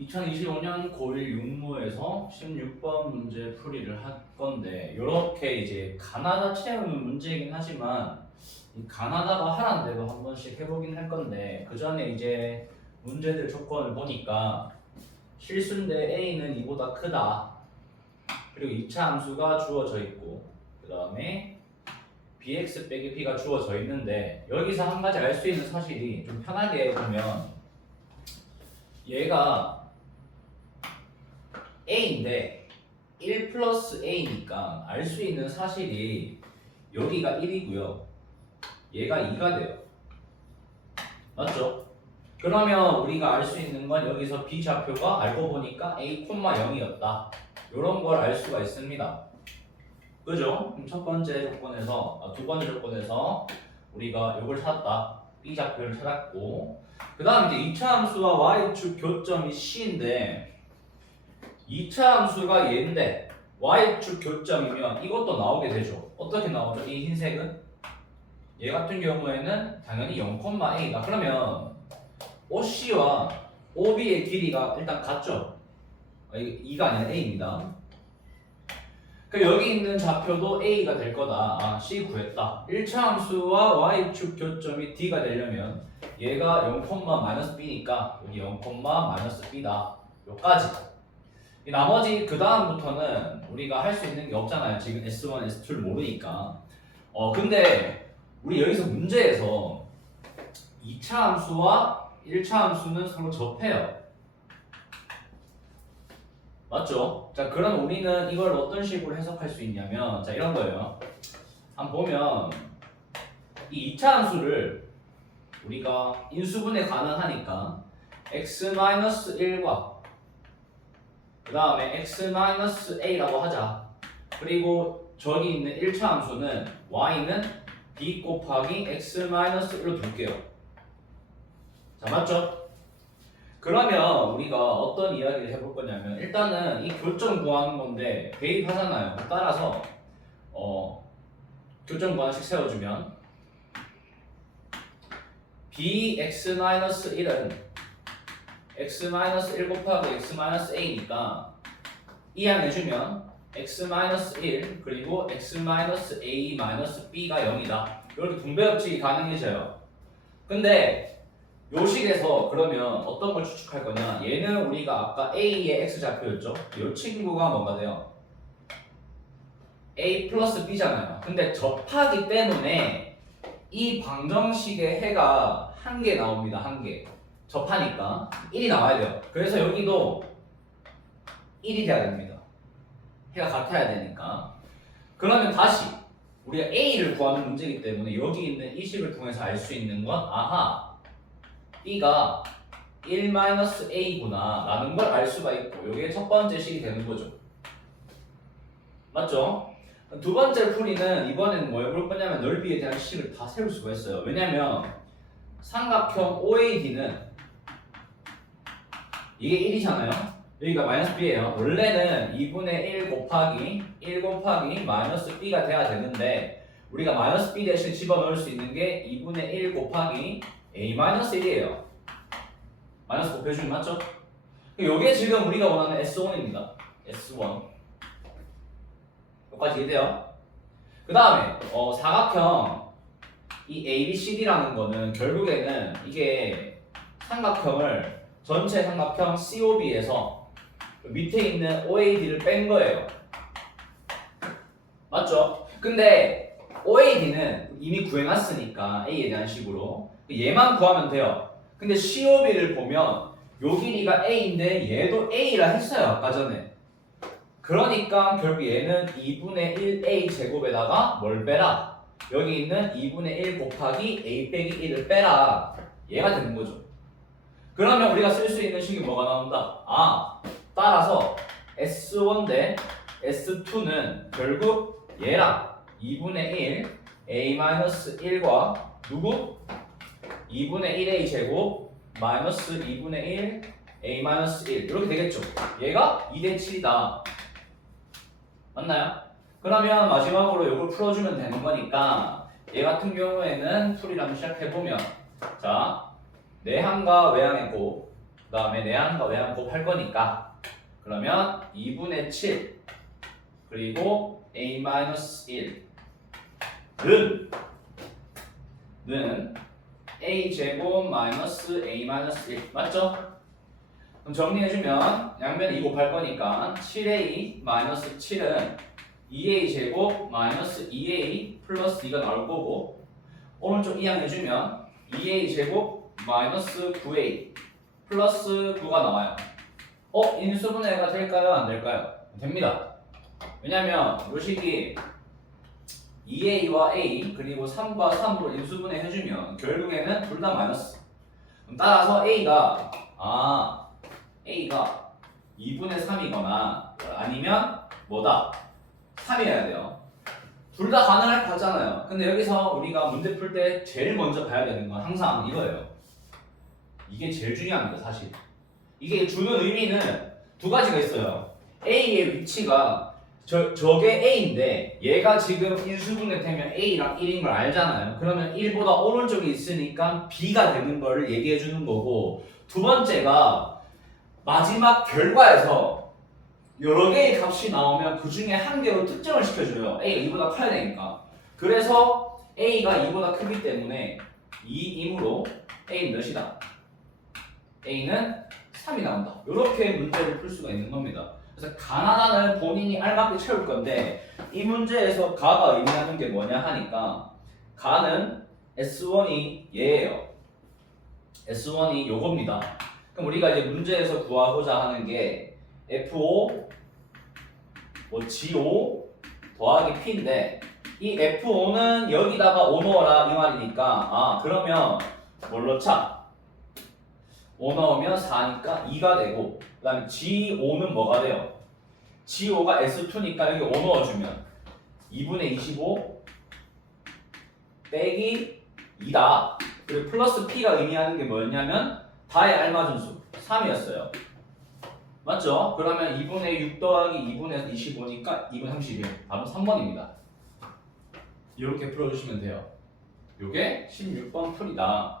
2025년 고1 육모에서 16번 문제 풀이를 할 건데 이렇게 이제 가나다 채우는 문제이긴 하지만 이 가나다가 하라는 대로 한 번씩 해보긴 할 건데 그 전에 이제 문제들 조건을 보니까 실수인데 a는 이보다 크다. 그리고 2차 함수가 주어져 있고 그 다음에 bx 빼기 p가 주어져 있는데 여기서 한 가지 알 수 있는 사실이 좀 편하게 보면 얘가 a인데 1 플러스 a니까 알 수 있는 사실이 여기가 1이고요 얘가 2가 돼요. 맞죠? 그러면 우리가 알 수 있는 건 여기서 b좌표가 알고 보니까 a, 0이었다 이런 걸 알 수가 있습니다. 그죠? 그럼 첫 번째 조건에서 두 번째 조건에서 우리가 이걸 찾았다. b좌표를 찾았고 그 다음 이제 2차 함수와 y축 교점이 c인데 2차 함수가 얘인데 y축 교점이면 이것도 나오게 되죠. 어떻게 나오죠? 이 흰색은? 얘 같은 경우에는 당연히 0,a다. 그러면 OC와 OB의 길이가 일단 같죠? 이게 2가 아니라 a입니다. 그러니까 여기 있는 좌표도 a가 될 거다. C 구했다. 1차 함수와 y축 교점이 d가 되려면 얘가 0,-b니까 여기 0,-b다. 요까지. 나머지 그 다음부터는 우리가 할 수 있는 게 없잖아요. 지금 S1, S2를 모르니까. 근데 우리 여기서 문제에서 2차 함수와 1차 함수는 서로 접해요. 맞죠? 자, 그럼 우리는 이걸 어떤 식으로 해석할 수 있냐면 자, 이런 거예요. 한번 보면 이 2차 함수를 우리가 인수분해 가능하니까 x-1과 그 다음에 x-a라고 하자. 그리고 저기 있는 1차 함수는 y는 b 곱하기 x-1로 둘게요. 자, 맞죠? 그러면 우리가 어떤 이야기를 해볼 거냐면 일단은 이 교점 구하는 건데 대입하잖아요. 따라서 교점 구하나씩 세워주면 bx-1은 x-1 곱하기 x-a니까 이항해주면 x-1 그리고 x-a-b가 0이다. 이렇게 분배법칙이 가능해져요. 근데 요 식에서 그러면 어떤 걸 추측할 거냐? 얘는 우리가 아까 a의 x좌표였죠? 이 친구가 뭔가 돼요? a 플러스 b잖아요. 근데 접하기 때문에 이 방정식의 해가 한 개 나옵니다. 한 개. 접하니까 1이 나와야 돼요. 그래서 여기도 1이 돼야 됩니다. 해가 같아야 되니까. 그러면 다시 우리가 a를 구하는 문제이기 때문에 여기 있는 이 식을 통해서 알 수 있는 건 아하 b가 1-a구나 라는 걸 알 수가 있고 이게 첫 번째 식이 되는 거죠. 맞죠? 두 번째 풀이는 이번에는 뭐 해볼 거냐면 넓이에 대한 식을 다 세울 수가 있어요. 왜냐면 삼각형 OAD는 이게 1이잖아요. 여기가 마이너스 b예요. 원래는 2분의 1 곱하기 마이너스 b가 돼야 되는데 우리가 마이너스 b 대신 집어넣을 수 있는 게 2분의 1 곱하기 a 마이너스 1이에요. 마이너스 곱해주면 맞죠? 이게 지금 우리가 원하는 S1입니다. S1 여기까지 이해돼요? 그 다음에 사각형 이 ABCD라는 거는 결국에는 이게 삼각형을 전체 삼각형 COB에서 밑에 있는 OAD를 뺀 거예요. 맞죠? 근데 OAD는 이미 구해놨으니까 A에 대한 식으로 얘만 구하면 돼요. 근데 COB를 보면 요 길이가 A인데 얘도 A라 했어요. 아까 전에. 그러니까 결국 얘는 2분의 1A 제곱에다가 뭘 빼라? 여기 있는 2분의 1 곱하기 A 빼기 1을 빼라. 얘가 되는 거죠. 그러면 우리가 쓸 수 있는 식이 뭐가 나온다? 따라서 S1 대 S2는 결국 얘랑 2분의 1 A-1과 누구? 2분의 1A 제곱 마이너스 2분의 1 A-1 이렇게 되겠죠. 얘가 2대 7이다. 맞나요? 그러면 마지막으로 이걸 풀어주면 되는 거니까 얘 같은 경우에는 풀이를 한번 시작해보면 자 내항과 외항의 곱 그 다음에 내항과 외항 곱할 거니까 그러면 2분의 7 그리고 a-1 는 a제곱 마이너스 a-1 맞죠? 그럼 정리해주면 양변에 2 곱할 거니까 7a 마이너스 7은 2a 제곱 마이너스 2a 플러스 2가 나올 거고 오른쪽 이항해주면 2a 제곱 마이너스 9a 플러스 9가 나와요. 인수분해가 될까요? 안 될까요? 됩니다. 왜냐면 이 식이 2a와 a 그리고 3과 3으로 인수분해 해주면 결국에는 둘 다 마이너스. 따라서 a가 2분의 3이거나 아니면 뭐다? 3이어야 돼요. 둘 다 가능할 것 같잖아요. 근데 여기서 우리가 문제 풀 때 제일 먼저 봐야 되는 건 항상 이거예요. 이게 제일 중요합니다, 사실. 이게 주는 의미는 두 가지가 있어요. A의 위치가 저게 A인데 얘가 지금 인수분해 되면 A랑 1인 걸 알잖아요. 그러면 1보다 오른쪽에 있으니까 B가 되는 걸 얘기해 주는 거고 두 번째가 마지막 결과에서 여러 개의 값이 나오면 그 중에 한 개로 특정을 시켜줘요. A가 2보다 커야 되니까. 그래서 A가 2보다 크기 때문에 2이므로 A는 몇이다? A는 3이 나온다. 이렇게 문제를 풀 수가 있는 겁니다. 그래서 가나다는 본인이 알맞게 채울 건데 이 문제에서 가가 의미하는 게 뭐냐 하니까 가는 S1이 얘예요. S1이 요겁니다. 그럼 우리가 이제 문제에서 구하고자 하는 게 F5 G5 더하기 P인데 이 F5는 여기다가 5 넣어라 이 말이니까 그러면 뭘 넣자? 5 넣으면 4니까 2가 되고 그 다음에 G5는 뭐가 돼요? G5가 S2니까 여기 5 넣어주면 2분의 25 빼기 2다. 그리고 플러스 P가 의미하는 게 뭐였냐면 다에 알맞은 수 3이었어요. 맞죠? 그러면 2분의 6 더하기 2분의 25니까 2분 31. 답은 3번입니다. 이렇게 풀어주시면 돼요. 요게 16번 풀이다.